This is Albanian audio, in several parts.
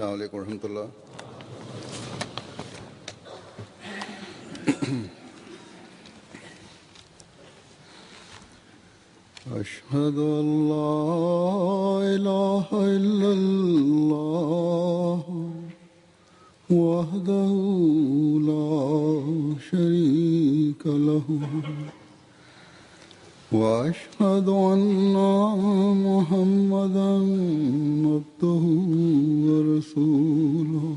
अस्सलाम वालेकुम रहमतुल्लाह। अशहदु अल्ला इलाहा इल्लल्लाह वहदहु ला शरीका लहु وأشهد أن محمدا عبده ورسوله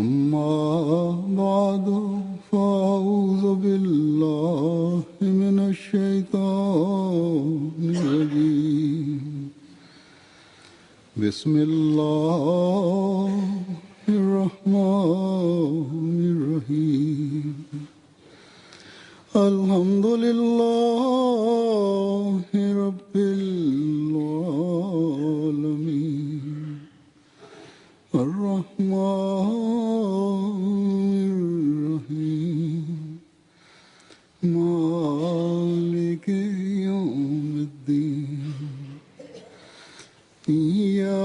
أما بعد فأعوذ بالله من الشيطان الرجيم بسم الله الرحمن الرحيم الحمد لله رب العالمين الرحمن الرحيم مالك يوم الدين إياك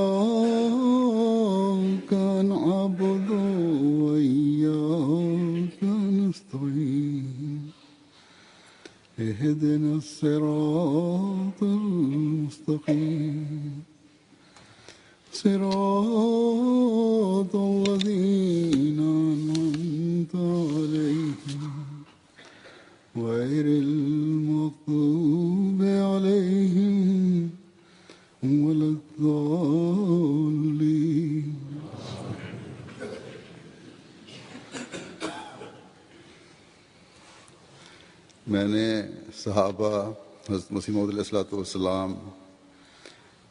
نعبد وإياك نستعين اهدنا الصراط المستقيم صراط الذين أنعمت عليهم غير المغضوب عليهم ولا الضالين मैंने सहाबा हज़रत मसीह मौऊद अलैहिस्सलाम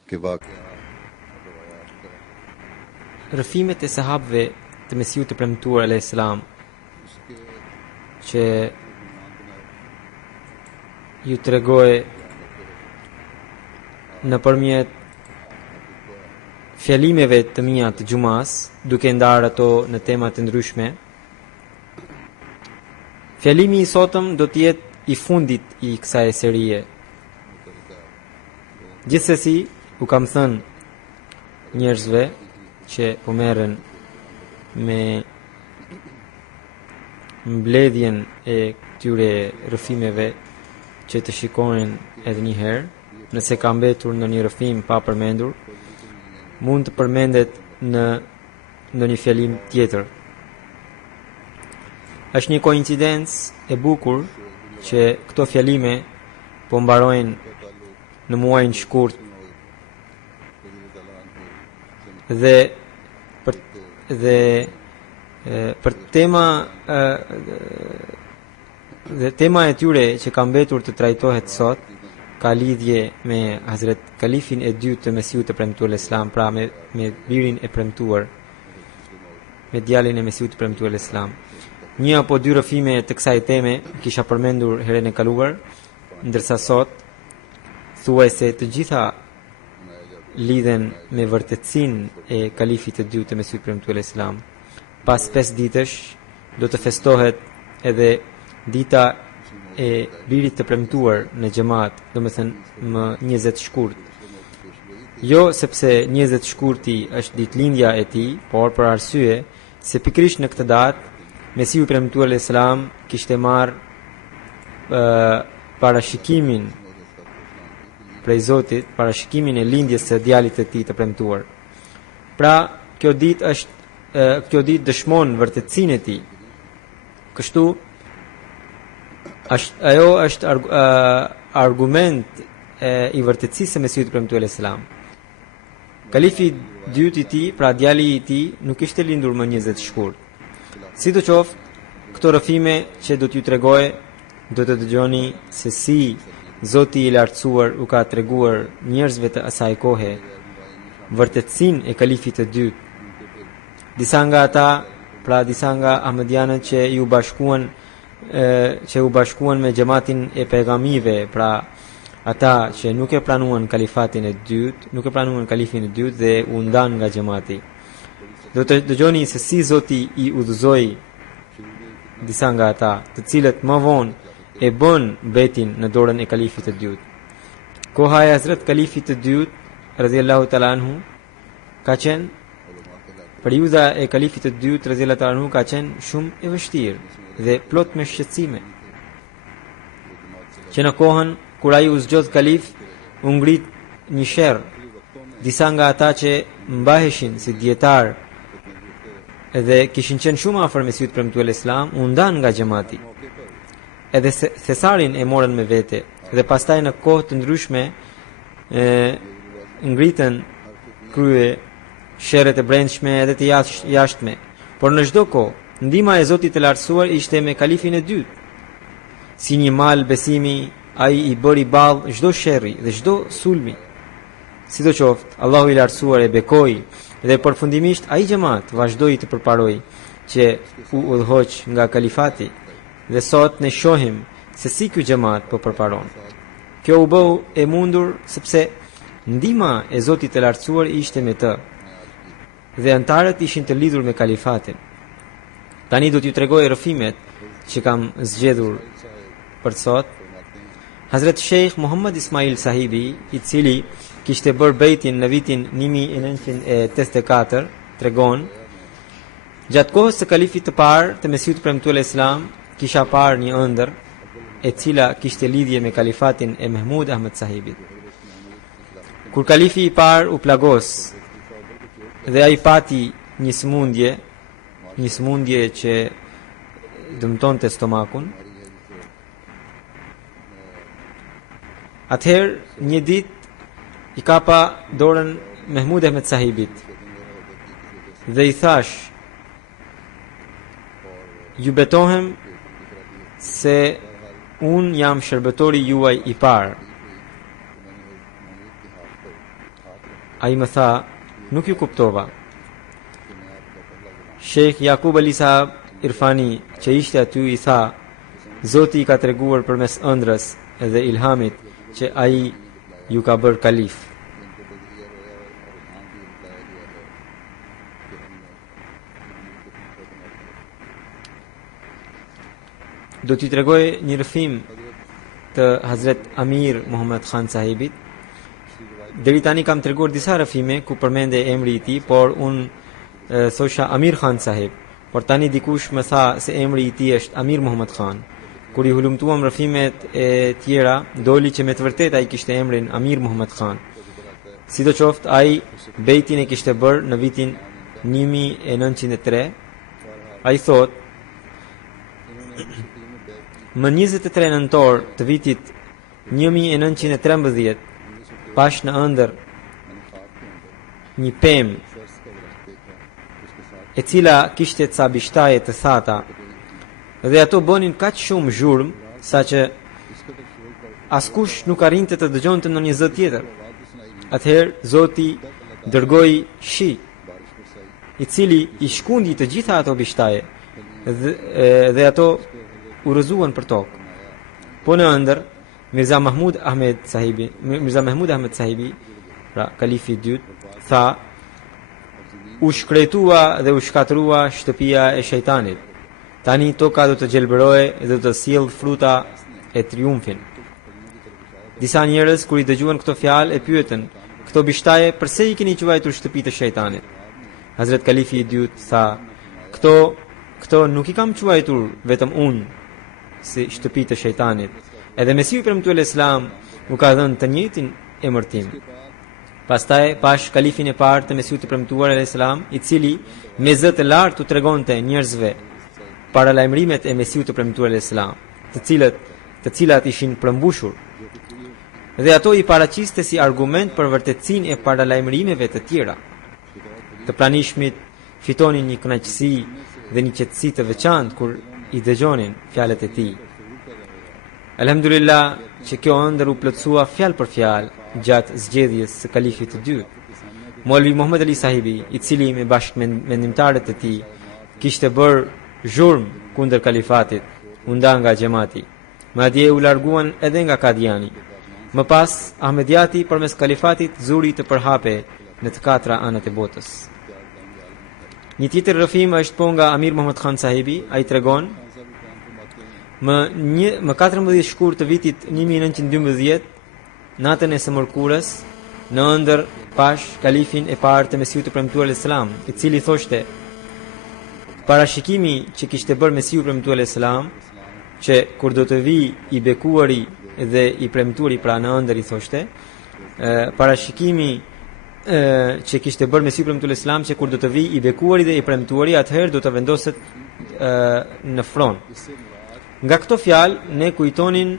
के वाक़या Rëfimet e sahabëve të Mesiut të premtuar alayhis salam që ju tregoj nëpërmjet fjalimeve të mia të xumas, duke ndarë ato në tema të ndryshme. Fjalimi i sotëm do të jetë i fundit i kësaj serie. Gjithsesi, u kam thënë njerëzve që po merren me mbledhjen e këtyre rrëfimeve që të shikonin edhe një herë, nëse ka mbetur ndonjë rrëfim pa përmendur, mund të përmendet në ndonjë fjalim tjetër. Është një koincidencë e bukur që këto fjalime po mbarojnë në muajin shkurt dhe për tema e tyre që ka mbetur të trajtohet sot ka lidhje me Hazret Kalifin e dytë të Mesiut të premtuar Islam, pra me birin e premtuar, me djalin e Mesiut të premtuar Islam. Një apo dy rrëfime të kësaj teme kisha përmendur herën e kaluar, ndërsa sot thuajse të gjitha lidhen me vërtetësinë e kalifit të dytë të Mesiut të premtuar Islam. Pas 5 ditësh do të festohet edhe dita e birit të premtuar në xhamat, domethënë më 20 shkurt. Jo sepse 20 shkurti është ditëlindja e tij, por për arsye se pikërisht në këtë datë Mesiu i premtuar Islam kishte marrë parashikimin prej Zotit, parashikimin e lindjes së djalit të tij të premtuar. Pra, kjo ditë dëshmon vërtetësinë e tij. Kështu ajo është argument i vërtetësisë së Mesiut të premtuar Islam. Kalifi i dytë i tij, pra djali i tij, nuk ishte lindur më 20 shkurt. Sidoqoftë, këto rrëfime që do t'ju tregoj, do të dëgjoni se si Zoti i lartësuar u ka treguar njerëzve të asaj kohe vërtetësinë e kalifit të dytë. Disa nga ata, pra disa nga ahmedianët që u bashkuan me xhamatin e pejgamberive, pra ata që nuk e pranuan kalifatin e dytë, nuk e pranuan kalifin e dytë dhe u ndan nga xhamati. Do të dëgjoni se si Zoti i udhëzoi disa nga ata, të cilët më vonë e bën betin në dorën e kalifit të dytë. Koha e Hazret Kalifit të dytë, radhiyallahu ta'ala anhu, ka qenë periudha e kalifit të dytë radhiyallahu anhu ka qenë shumë e vështirë dhe plot me shqetësime. Që në kohën kur ai u zgjodh kalif, u ngrit një sherr. Disa nga ata që mbaheshin si dietar edhe kishin qenë shumë afër Mesihut premtuar Islam, u ndan nga xhamati. Edhe thesarin e morën me vete dhe pastaj në kohë të ndryshme ngritën krye sherret e brendshme edhe të jashtme. Por në çdo kohë, ndihma e Zotit të Lartësuar ishte me kalifin e dytë. Si një mal besimi, ai i bëri ballë çdo sherri dhe çdo sulmi. Sidoqoftë, Allahu i Lartësuar e bekoi dhe përfundimisht ai xhamat vazhdoi të përparoj që u udhëhoq nga kalifati dhe sot ne shohim se si ky xhamat po përparon. Kjo u bë e mundur sepse ndihma e Zotit të Lartësuar ishte me të dhe antarët ishin të lidhur me kalifatin. Tani do t'ju tregoj rrëfimet që kam zgjedhur për sot. Hazret Sheikh Muhammad Ismail Sahibi, i cili kishte bërë bejtin në vitin 1984, tregon: gjatë kohës së kalifit të parë të Mesihut premtuar Islam, kisha parë një ëndër e cila kishte lidhje me kalifatin e Mahmud Ahmed Sahibit. Kur kalifi i parë u plagos dhe ai pati një sëmundje që dëmtonte stomakun, atëherë një ditë i kapa dorën Mahmud Ahmed Sahibit dhe i thash: ju betohem se unë jam shërbëtori juaj i parë. Ai më tha: nuk ju kuptova. Sheikh Yaqub Ali Sahab Irfani, që ishte aty, i tha: Zoti i ka treguar përmes ëndrës dhe ilhamit që ai ju ka bërë kalif. Do t'i tregoj një rrëfim të Hazret Amir Muhammad Khan Sahibit. Deri tani kam treguar disa rrëfime ku përmende emri i tij, por unë thosha Amir Khan Sahib, por tani dikush më tha se emri i tij është Amir Muhammad Khan. Kur i hulumtuam rrëfimet e tjera, doli që me të vërtetë ai kishte emrin Amir Muhammad Khan. Sidoqoftë, ai bejtin e kishte bërë në vitin 1903. Ai thot: më 23 nëntor të vitit 1913 pash në ëndër një pemë e cila kishte ca bishtaje të thata dhe ato bënin kaq shumë zhurmë sa që askush nuk arrinte të dëgjonte ndonjë zë tjetër. Atëherë Zoti dërgoi shi, i cili i shkundi të gjitha ato bishtaje dhe ato u rrëzuan për tokë. Po në ëndër, Mirza Mahmud Ahmed Sahibi, pra kalifi i dytë, tha: u shkretua dhe u shkatrua shtëpia e shejtanit. Tani toka do të gjelbëroje dhe do të sjell fruta e triumfin. Disa njerëz kur i dëgjuan këto fjalë e pyetën: këto bishtaje pse i keni quajtur shtëpi të shejtanit? Hazret kalifi i dytë tha: këto nuk i kam quajtur vetëm unë si shtëpi të shejtanit. Edhe Mesihu premtuar Islam u ka dhënë të njëjtin emërtim. Pastaj pash kalifin e parë të Mesihut të premtuar Islam, i cili me zë të lartë u tregonte njerëzve paralajmërimet e Mesihut të premtuar Islam, të cilat ishin përmbushur. Dhe ato i paraqiste si argument për vërtetësinë e paralajmërimeve të tjera. Të pranishmit fitonin një kënaqësi dhe një qetësi të veçantë kur i dëgjonin fjalët e tij. Alhamdulillah që kjo ëndër u plotësua fjalë për fjalë gjatë zgjedhjes së kalifit të dytë. Maulvi Muhammad Ali Sahibi, i cili me bashkë me mendimtarët e tij kishte bërë zhurmë kundër kalifatit, u nda nga xhamati. Madje u larguan edhe nga Kadiani. Më pas, Ahmediati përmes kalifatit zuri të përhape në të katra anët e botës. Një tjetër rrëfim është po nga Amir Muhammad Khan Sahibi. Ai tregon: më 14 shkurt të vitit 1912, natën e së mërkurës, në ëndër pash kalifin e parë të Mesiut të premtuar Islam, i cili thoshte parashikimi që kishte bërë Mesiu premtuar Islam, që kur do të vi i bekuari dhe i premtuari pra në ëndër i thoshte, parashikimi që kishte bërë Mesiu premtuar Islam, që kur do të vi i bekuari dhe i premtuari, atëherë do të vendoset në fron. Nga këto fjalë ne kujtonin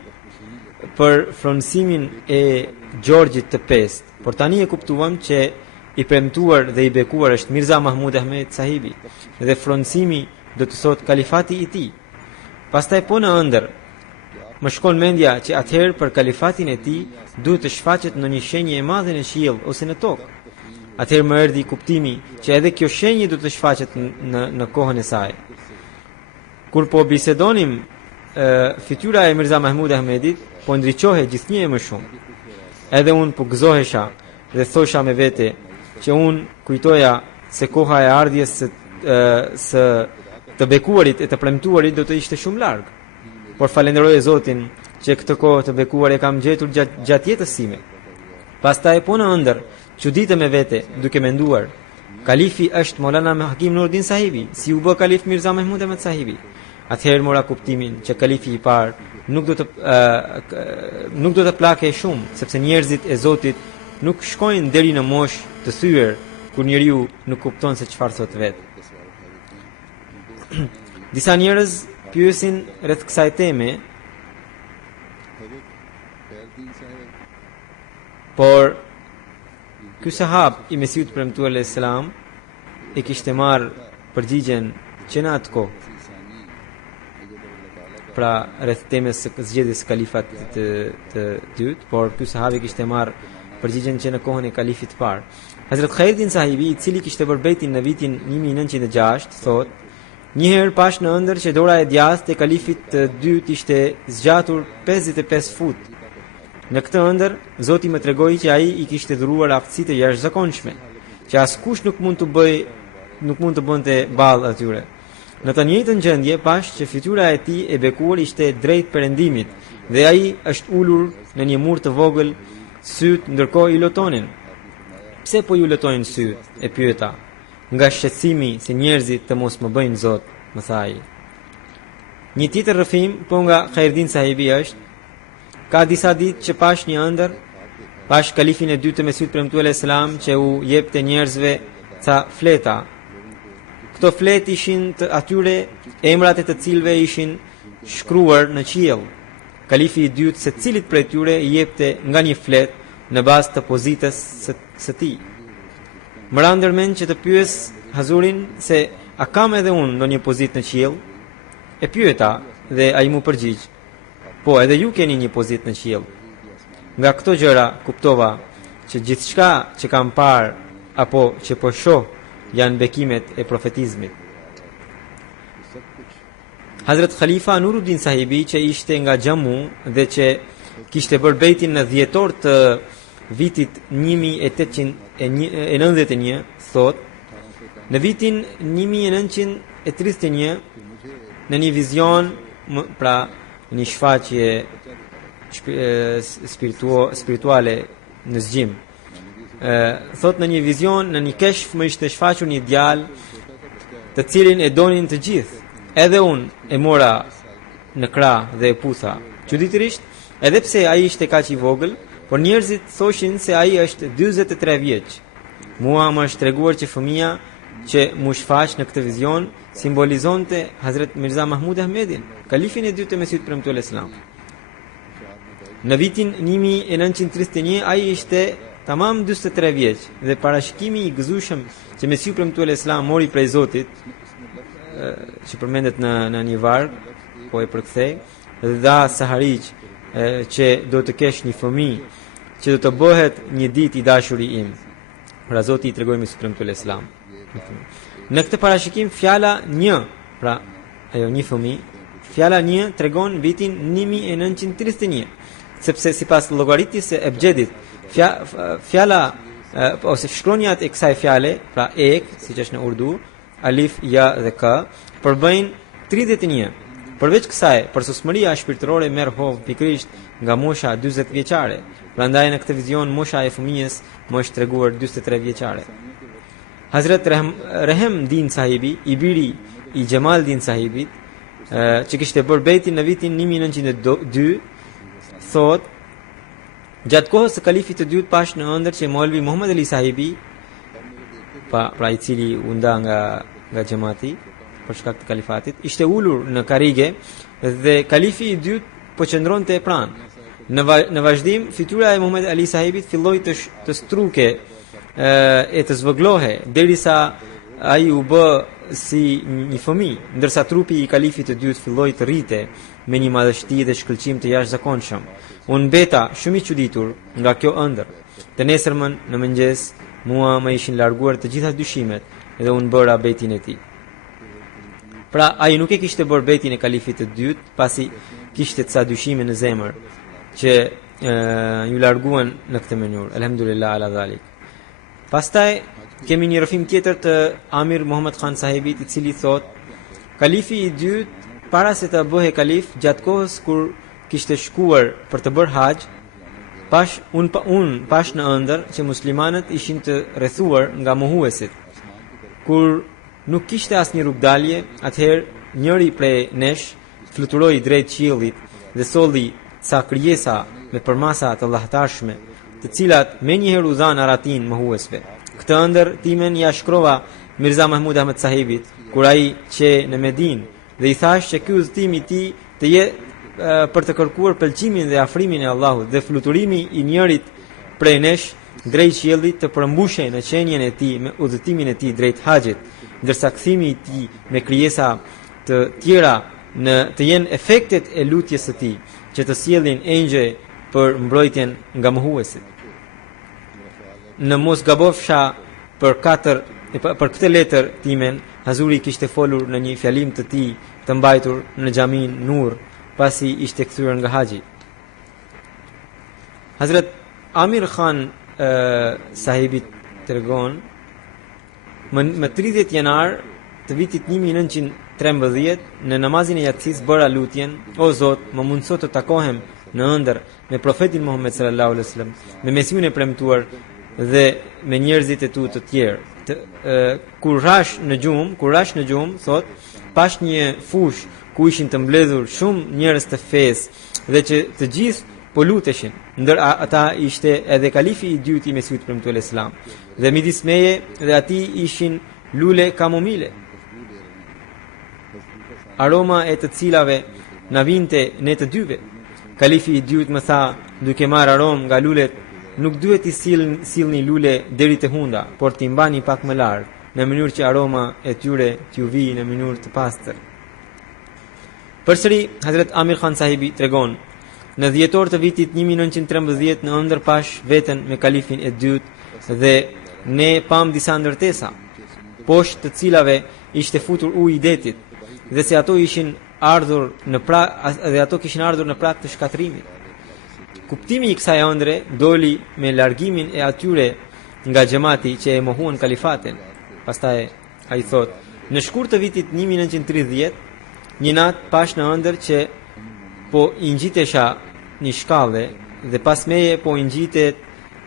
për fronësimin e Gjorgjit të Pest, por tani e kuptuam që i premtuar dhe i bekuar është Mirza Mahmud Ahmed Sahibi, dhe fronësimi do të thot kalifati i tij. Pastaj po në ëndër, më shkon mendja që atëherë për kalifatin e tij duhet të shfaqet në një shenjë e madhe në qiell ose në tokë. Atëherë më erdhi kuptimi që edhe kjo shenjë do të shfaqet në kohën e saj. Kur po bisedonim, fytyra e Mirza Mahmud Ahmedit po ndriçohej gjithnjë e më shumë. Edhe unë po gëzohesha dhe thosha me vete që unë kujtoja se koha e ardhjes së të bekuarit e të premtuarit do të ishte shumë larg. Por falenderoj Zotin që këtë kohë të bekuar e kam gjetur gjatë jetës sime. Pastaj po në ëndër, çuditë me vete, duke menduar, kalifi është Maulana Hakim Nuruddin Sahibi, si u bë kalif Mirza Mahmud Ahmed Sahibi. Atëherë mora kuptimin që kalifi i parë nuk do të plake shumë, sepse njerëzit e Zotit nuk shkojnë deri në moshë të thyer kur njeriu nuk kupton se çfarë thot vetë. Disa njerëz pyesin rreth kësaj teme, por ky sahab i Mesiut premtuar Islam e kishte marrë përgjigjen që në atë kohë, pra rreth temës së zgjedhjes kalifat të dytë, por ky sahabi kishte marrë përgjigjen që në kohën e kalifit të parë. Hazrat Khairuddin Sahibi, i cili kishte bërë bejtin në vitin 1906, thot: një herë pash në ëndër që dora e djathtë e kalifit të dytë ishte zgjatur 55 fut. Në këtë ëndër, Zoti më tregoi që ai i kishte dhuruar aftësi të jashtëzakonshme, që askush nuk mund të bënte ballë atyre. Në të njëjtën gjendje pash që fytyra e tij e bekuar ishte drejt perëndimit dhe ai është ulur në një mur të vogël, syt ndërkohë i lotonin. Pse po ju lotonin syt? E pyeta. Nga shqetësimi se njerëzit të mos më bëjnë Zot, më tha ai. Një tjetër rrëfim po nga Khairuddin Sahibi është: ka disa ditë që pash një ëndër, pash kalifin e dytë të Mesiut premtuar Islam që u jepte njerëzve ca fleta. Këto flet ishin të atyre emrat e të cilëve ishin shkruar në qiell. Kalifi i dytë secilit prej tyre i jepte nga një flet në bazë të pozitës së tij. Më ra ndërmend që të pyes Hazurin se a kam edhe unë ndonjë pozitë në qiell? E pyeta dhe ai mu përgjigj: po, edhe ju keni një pozitë në qiell. Nga këto gjëra kuptova që gjithçka që kam parë apo që po shoh janë bekimet e profetizmit. Hazrat Khalifa Nuruddin Sahibi, që ishte nga Xhamu dhe që kishte bërë bejtin në dhjetor të vitit 1891, thot: në vitin 1931, në një vizion, pra një shfaqje spirituale në zgjim, thot në një vizion, në një keshf më ishte shfaqur një djalë të cilin e donin të gjithë. Edhe unë e mora në krah dhe e putha. Çuditërisht, edhe pse ai ishte kaq i vogël, por njerëzit thoshin se ai është 43 vjeç. Mua më është treguar që fëmia që mu shfaq në këtë vizion simbolizonte Hazrat Mirza Mahmud Ahmedin, kalifin e dytë të Mesiut premtuar Islam. Në vitin 1931 ai ishte tamam 43 vjeç dhe parashikimi i gëzueshëm që Mesiu premtuar Islam mori prej Zotit, që përmendet në një varg, po e përkthej, dha Sahariq që do të kesh një fëmijë që do të bëhet një ditë i dashuri im. Pra Zoti i tregoi Mesiut premtuar Islam. Në këtë parashikim fjala një, pra ajo një fëmijë, fjala një tregon vitin 1931, sepse sipas llogaritjes së Ebxhedit, fjala ose shkronjat e kësaj fjale, pra ek, siç është në urdu, alif, ja dhe ka, përbëjnë 31. Përveç kësaj, përsusmëria shpirtërore merr hovë pikërisht nga mosha 40 vjeçare. Prandaj në këtë vizion mosha e fëmijës më është treguar 43 vjeçare. Hazrat Rehem Din Sahibi, i biri i Gjemal Din Sahibit, që kishte bërë bejtin në vitin 1902, thot, gjatë kohës së kalifit të dytë pash në ëndër që Maulvi Muhammad Ali Sahibi, pra i cili u nda nga xhamati për shkak të kalifatit, ishte ulur në karrige dhe kalifi i dytë po qëndronte pranë. Në vazhdim, fytyra e Muhammad Ali Sahibit filloi të struke e të zvëglohe, derisa ai u bë si një fëmijë, ndërsa trupi i kalifit të dytë filloi të rrite me një madhështi dhe shkëlqim të jashtëzakonshëm. Unë mbeta shumë i çuditur nga kjo ëndër. Të nesërmën në mëngjes, mua më ishin larguar të gjitha dyshimet dhe unë bëra bejtin e tij. Pra, ai nuk e kishte bërë bejtin e kalifit të dytë, pasi kishte ca dyshime në zemër që ju larguan në këtë mënyrë. Elhamdulillah ala dhalik. Pastaj kemi një rrëfim tjetër të Amir Muhammad Khan Sahibit, i cili thot, kalifi i dytë para se të bëhe kalif, gjatë kohës kur kishte shkuar për të bërë haxh, unë pash në ëndër që muslimanët ishin të rrethuar nga mohuesit. Kur nuk kishte asnjë rrugdalje, atëherë njëri prej nesh fluturoi drejt qiellit dhe solli ca krijesa me përmasa të llahtarshme, të cilat menjëherë u dhan aratin mohuesve. Këtë ëndër timen ja shkrova Mirza Mahmud Ahmed Sahibit, kur ai që në Medinë dhe i thash që ky udhëtim i tij të jetë për të kërkuar pëlqimin dhe afrimin e Allahut dhe fluturimi i njërit prej nesh drejt qiellit të përmbushej në qenien e tij me udhëtimin e tij drejt haxhit, ndërsa kthimi i tij me krijesa të tjera të jenë efektet e lutjes së tij, që të sjellin engjëj për mbrojtjen nga mohuesit. Në mos gabofsha për këtë letër timen, Hazuri kishte folur në një fjalim të tij të mbajtur në xhamin Nur, pasi ishte kthyer nga haxhi. Hazrat Amir Khan Sahibit tregon, më 30 janar të vitit 1913, në namazin e yatsis bëra lutjen: o Zot, më mundso të takohem në ëndër me profetin Muhammed sallallahu alaihi wasallam, me Mesiun e premtuar dhe me njerëzit e tu të tjerë. Kur rash në gjumë, thot, pash një fush ku ishin të mbledhur shumë njerëz të fesë dhe që të gjithë po luteshin, ndër ata ishte edhe kalifi i dytë i Mesiut premtuar Islam, dhe midis meje dhe atij ishin lule kamomile, aroma e të cilave na vinte ne të dyve. Kalifi i dytë më tha, duke marrë aromë nga lulet: nuk duhet i sillni lule deri te hunda, por t'i mbani pak më larg, në mënyrë që aroma e tyre t'ju vijë në mënyrë të pastër. Përsëri, Hazrat Amir Khan Sahibi tregon, në dhjetor të vitit 1913 në ëndër pash veten me kalifin e dytë dhe ne pam disa ndërtesa, poshtë të cilave ishte futur ujë i detit, dhe se ato kishin ardhur në prag të shkatrimit. Kuptimi i kësaj ëndre doli me largimin e atyre nga xhamati që e mohuan kalifatin. Pastaj ai thot, në shkurt të vitit 1930, një natë pash në ëndër që po i ngjitesha një shkallë dhe pas meje po i ngjitet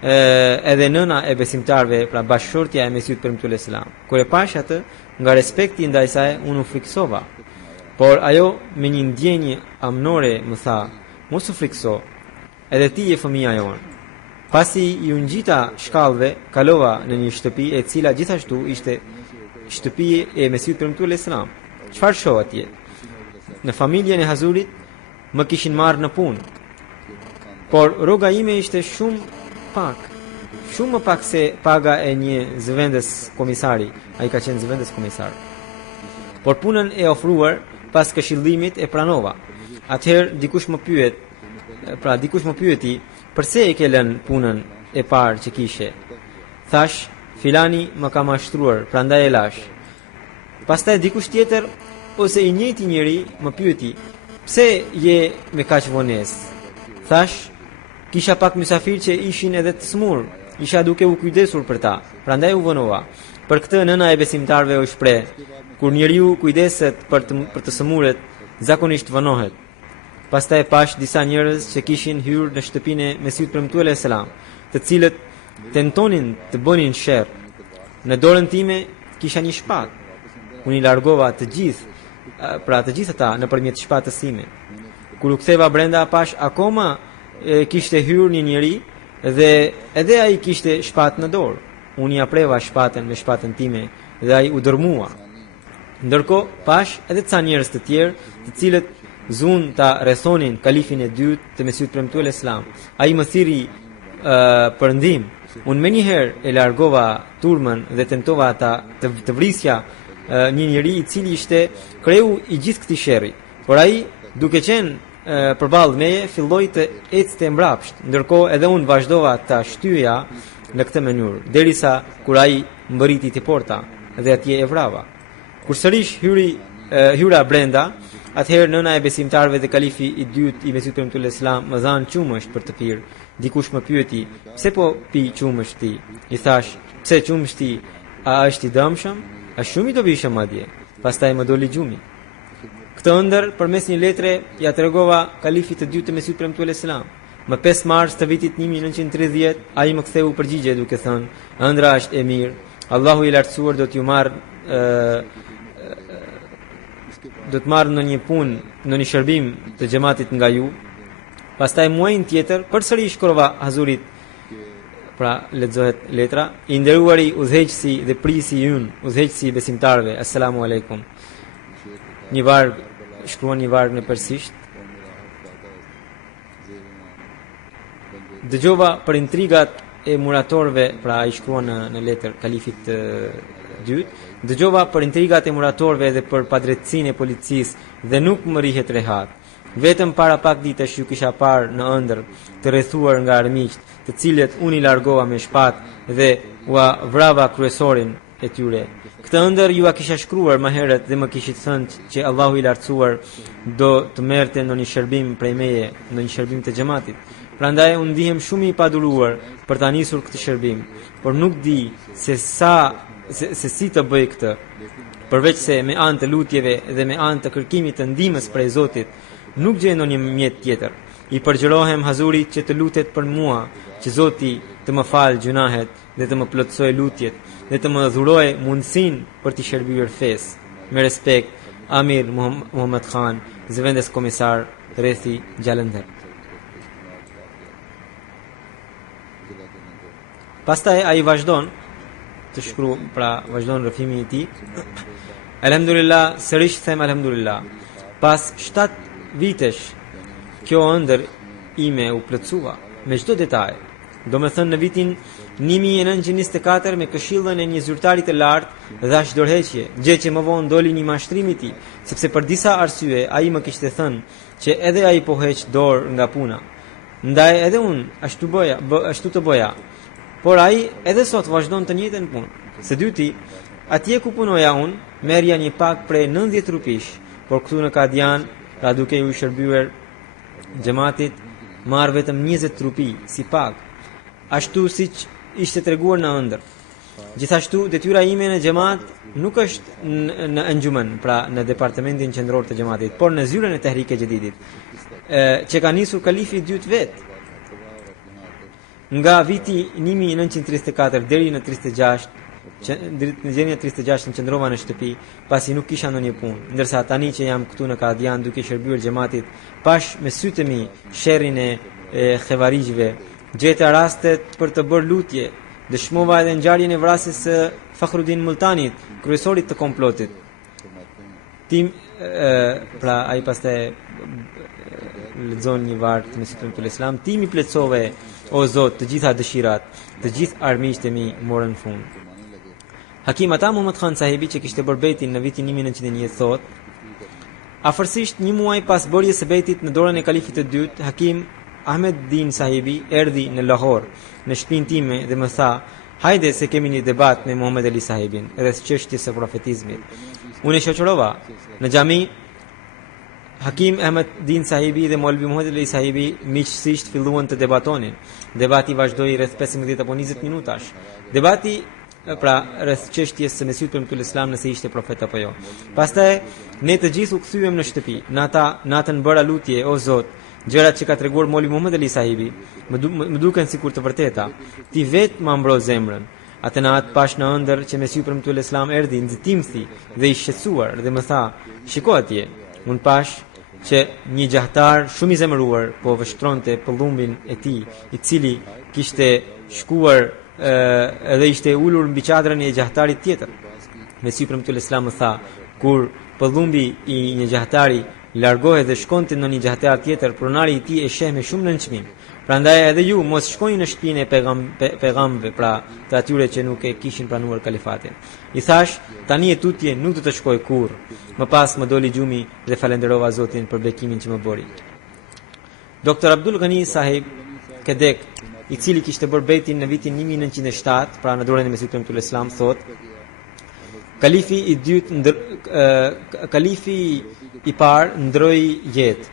edhe nëna e besimtarve, pra bashkëshortja e Mesiut premtuar Islam. Kur e pash atë, nga respekti ndaj saj, unë u friksova, por ajo me një ndjenjë amnore më tha: mos u frikso, edhe ti je fëmia jonë. Pasi ju ngjita shkallëve, kalova në një shtëpi e cila gjithashtu ishte shtëpi e Mesiut premtuar Islam. Çfarë shoh atje? Në familjen e Hazurit më kishin marrë në punë, por rroga ime ishte shumë më pak se paga e një zëvendës komisari. Ai ka qenë zëvendës komisar. Por punën e ofruar pas këshillimit e pranova. Atëherë dikush më pyeti, pse e ke lënë punën e parë që kishe? Thash, filani më ka mashtruar, prandaj e lash. Pastaj dikush tjetër ose i njëjti njeri më pyeti, pse je me kaq vonesë? Thash, kisha pak mysafir që ishin edhe të smur, isha duke u kujdesur për ta, prandaj u vonova. Për këtë nëna e besimtarve u shpreh, kur njeriu kujdeset për të sëmurët, zakonisht vonohet. Pastaj pash disa njerëz që kishin hyrë në shtëpinë e Mesihut premtuar alayhis salam, të cilët tentonin të bënin sherr. Në dorën time kisha një shpatë. Unë i largova të gjithë, pra të gjithë ata nëpërmjet shpatës time. Kur u ktheva brenda, pash akoma kishte hyrë një njeri dhe edhe ai kishte shpatë në dorë. Unë ja preva shpatën me shpatën time dhe ai u dërmua. Ndërkohë pash edhe ca njerëz të tjerë, të cilët zun ta rrethonin kalifin e dytë të Mesihut premtuar Islam. Ai më thiri për ndihmë. Unë menjëherë e largova turmën dhe tentova ata të vrisja një njeri i cili ishte kreu i gjithë këtij sherri. Por ai, duke qenë përballë meje, filloi të ecte mbrapsht. Ndërkohë edhe unë vazhdova ta shtyja në këtë mënyrë, derisa kur ai mbërriti te porta dhe atje e vrava. Kur sërish hyra brenda, atëherë nëna e besimtarëve dhe kalifi i dytë i Mesihut premtuar Islam më dhan qumësht për të pirë. Dikush më pyeti, pse po pi qumësht ti? I thash, pse qumështi, a është i dëmshëm? Është shumë i dobishëm madje. Pastaj më doli gjumi. Këtë ëndër përmes një letre ja tregova kalifit të dytë të Mesihut premtuar Islam. Më 5 mars të vitit 1930, ai më ktheu përgjigje duke thënë, ëndra është e mirë, Allahu i lartësuar do t'ju marrë në një punë, në një shërbim të xhamatit nga ju. Pastaj muajin tjetër përsëri shkrova Hazurit, pra lexohet letra, i nderuari udhëheqësi dhe prisi ynë, udhëheqësi i besimtarëve, assalamu alaikum. Shkruan një varg në persisht. Dëgjova për intrigat e muratorëve, pra ai shkruan në letër kalifit të dytë, dëgjova për intrigat e muratorëve dhe për padrejtësinë e policisë dhe nuk më rihet rehat. Vetëm para pak ditësh ju kisha parë në ëndër të rrethuar nga armiqt, të cilët unë i largova me shpatë dhe ua vrava kryesorin e tyre. Këtë ëndër ju a kisha shkruar më herët dhe më kishit thënë që Allahu i lartësuar do të merrte në një shërbim prej meje, në një shërbim të xhamatit. Prandaj unë ndihem shumë i paduruar për ta nisur këtë shërbim, por nuk di se si të bëj këtë. Përveç se me anë të lutjeve dhe me anë të kërkimit të ndihmës prej Zotit, nuk gjej ndonjë mjet tjetër. I përgjërohem Hazurit që të lutet për mua, që Zoti të më falë gjunahet dhe të më plotësoj lutjet dhe të më dhuroj mundësinë për të shërbyer fesë. Me respekt, Amir Muhammad Khan, zëvendës komisar Rethi Gjalendër. Pastaj ai vazhdon të shkruaj, pra vazhdon rrëfimin e tij. Alhamdulillah, sërish them alhamdulillah. Pas 7 vitesh, kjo ëndër ime u plotësua me çdo detaj. Domethënë në vitin 1924 me këshillën e një zyrtari të lartë dhash dorëheqje, gjë që më vonë doli një mashtrim i tij, sepse për disa arsye ai më kishte thënë që edhe ai po heq dorë nga puna. Ndaj edhe unë ashtu të bëja. Por ai edhe sot vazhdon të njëjtën punë. Së dyti, atje ku punoja unë, merrja një pak prej 90 rupish, por këtu në Kadian, pra duke u shërbyer xhamatit, marr vetëm 20 rupi si pak, ashtu siç ishte treguar në ëndër. Gjithashtu, detyra ime në xhamat nuk është në Anjuman, pra në departamentin qendror të xhamatit, por në zyrën e Tehrik e Jedidit, që ka nisur kalifi i dytë vet. Nga viti 1934 deri në 36, në qëndrova në shtëpi, pasi nuk kisha ndonjë punë, ndërsa tani që jam këtu në Kadian duke shërbyer xhamatit, pash me sytë e mi sherrin e xhevarijve, gjeta rastet për të bërë lutje, dëshmova edhe ngjarjen e vrasjes së Fakhruddin Multanit, kryesorit të komplotit. Pra ai pastaj lexon një varg të Mesihut premtuar Islam, ti mi plotësove o Zot të gjitha dëshirat, të gjithë armiqtë e mi morën fund. Hakim Ata Muhammad Khan sahibi që kishte bërë bejtin në vitin 1901 thot, afërsisht një muaj pas bërjes së bejtit në dorën e kalifit të dytë, Hakim Ahmed Din sahibi erdhi në Lahore, në shtëpinë time dhe më tha, hajde se kemi një debat me Muhammed Ali sahibin rreth çështjes së profetizmit. Unë e shoqërova në xhami. Hakim Ahmed Din sahibi dhe Maulvi Muhammed Ali sahibi miqësisht filluan të debatonin. Debati vazhdoi rreth 15 apo 20 minutash. Debati pra rreth çështjes së Mesiut premtuar Islam nëse ishte profet apo jo. Pastaj ne të gjithë u kthyem në shtëpi. Natën bëra lutje, o Zot, gjërat që ka treguar Moli Muhammed Ali sahibi më duken sikur të vërteta. Ti vetë më mbro zemrën. Atë natë pash në ëndër që Mesiu premtuar Islam erdhi nxitimthi dhe i shqetësuar dhe më tha: "Shiko atje." Unë pash që një gjahtar shumë i zemëruar po vështronte pëllumbin e tij, i cili kishte shkuar edhe ishte ulur mbi çadrën e gjahtarit tjetër. Mesiu premtuar Islam më tha: "Kur pëllumbi i një gjahtari largohet dhe shkonte në një gjahtar tjetër, pronari i tij e sheh me shumë nënçmim. Prandaj edhe ju mos shkoni në shtëpinë e pejgamberëve, pra të atyre që nuk e kishin pranuar kalifatin." I thash: "Tani e tutje nuk do të shkoj kurrë." Më pas më doli gjumi dhe falenderova Zotin për bekimin që më bëri. Dr. Abdul Ghani Sahib Kedek, i cili kishte bërë bejtin në vitin 1907, pra në dorën e Mesiut premtuar Islam, thot: Kalifi i parë ndroi jetë.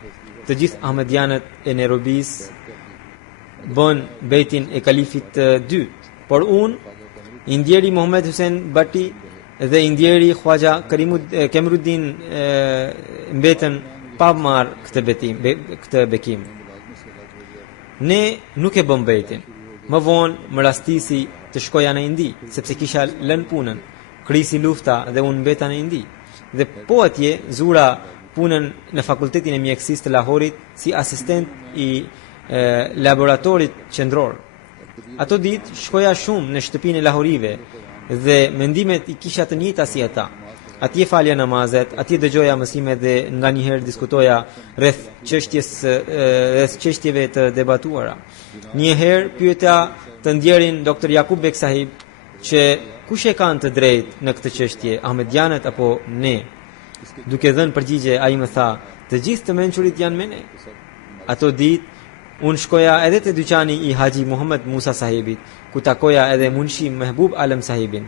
Të gjithë Ahmedianët e Nairobis bën bejtin e kalifit të dytë, por unë, i ndjeri Muhammed Hussein Bati dhe i ndjeri Khwaja Kemruddin mbetën pa marrë këtë bekim. Ne nuk e bëm bejtin. Më vonë më rastisi të shkoja në Indi, sepse kisha lënë punën, krisi lufta dhe unë mbeta në Indi. Dhe po atje zura punën në fakultetin e mjekësisë të Lahorit si asistent i laboratorit qendror. Ato ditë shkoja shumë në shtëpinë e Lahorive dhe mendimet i kisha të njëjta si ata. Atje falja namazet, atje dëgjoja mësime dhe nganjëherë diskutoja rreth çështjeve të debatuara. Një herë pyeta të ndjerin Dr. Jakub Bek Sahib që kush e kanë të drejtë në këtë çështje, Ahmedianët apo ne? Duke dhënë përgjigje, ai më tha: "Të gjithë të mençurit janë me ne." Ato ditë unë shkoja edhe te dyqani i Haji Muhammad Musa Sahibit, ku takoja edhe Munshi Mehbub Alam Sahibin,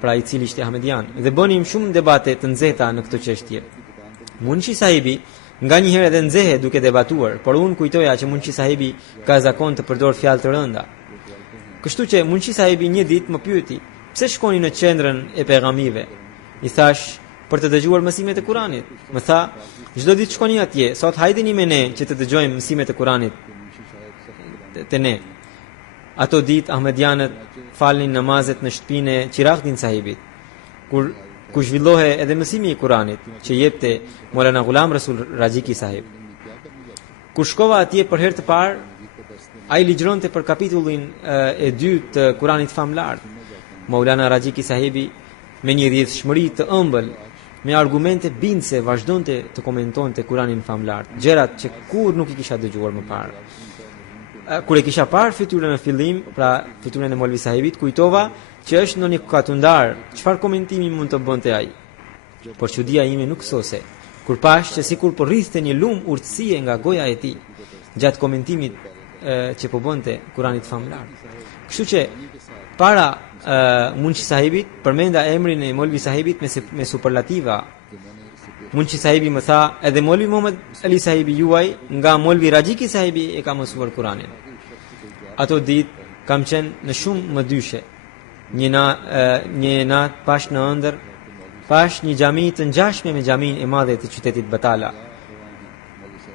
pra i cili ishte Ahmedian, dhe bënim shumë debate të nxehta në këtë çështje. Munshi Sahibi nganjëherë edhe nxehet duke debatuar, por unë kujtoja që Munshi Sahibi ka zakon të përdor fjalë të rënda. Kështu që Munshi Sahibi një ditë më pyeti: "Pse shkoni në qendrën e pejgamberëve?" I thash: "Për të dëgjuar mësimet e Kuranit." Më tha: "Çdo ditë shkoni atje, sot hajdeni me ne që të dëgjojmë mësimet e Kuranit te ne." Ato ditë Ahmedianët falnin namazet në shtëpinë e Chirahdin Sahibit, ku zhvillohej edhe mësimi i Kuranit që jepte Maulana Ghulam Rasul Rajiki Sahib. Kur shkova atje për herë të parë, ai ligjëronte për kapitullin e dytë të Kuranit famlar. Maulana Rajiki Sahibi me një rrjedhshmëri të ëmbël, me argumente bindse, vazhdonte të komentonte Kuranin famlar, gjërat që kur nuk i kisha dëgjuar më parë. Kur e kisha parë fytyrën në fillim, pra fytyrën e Molvi Sahibit, kujtova që është në një katundar, çfarë komentimi mund të bënte ai. Por çudia ime nuk sose, kur pash që sikur po rriste një lum urtësie nga goja e tij gjatë komentimit që po bënte Kuranit famlar. Kështu që para Munshi Sahibit përmenda emrin e Molvi Sahibit me superlativa. Munshi Sahibi më tha: "Edhe Molvi Muhammad Ali Sahibi juaj nga Molvi Rajiki Sahibi e ka mësuar Kuranin." Ato ditë kam qenë në shumë më dyshe. Një natë pash në ëndër, pash një xhami të ngjashme me xhamin e madhe të qytetit Batala.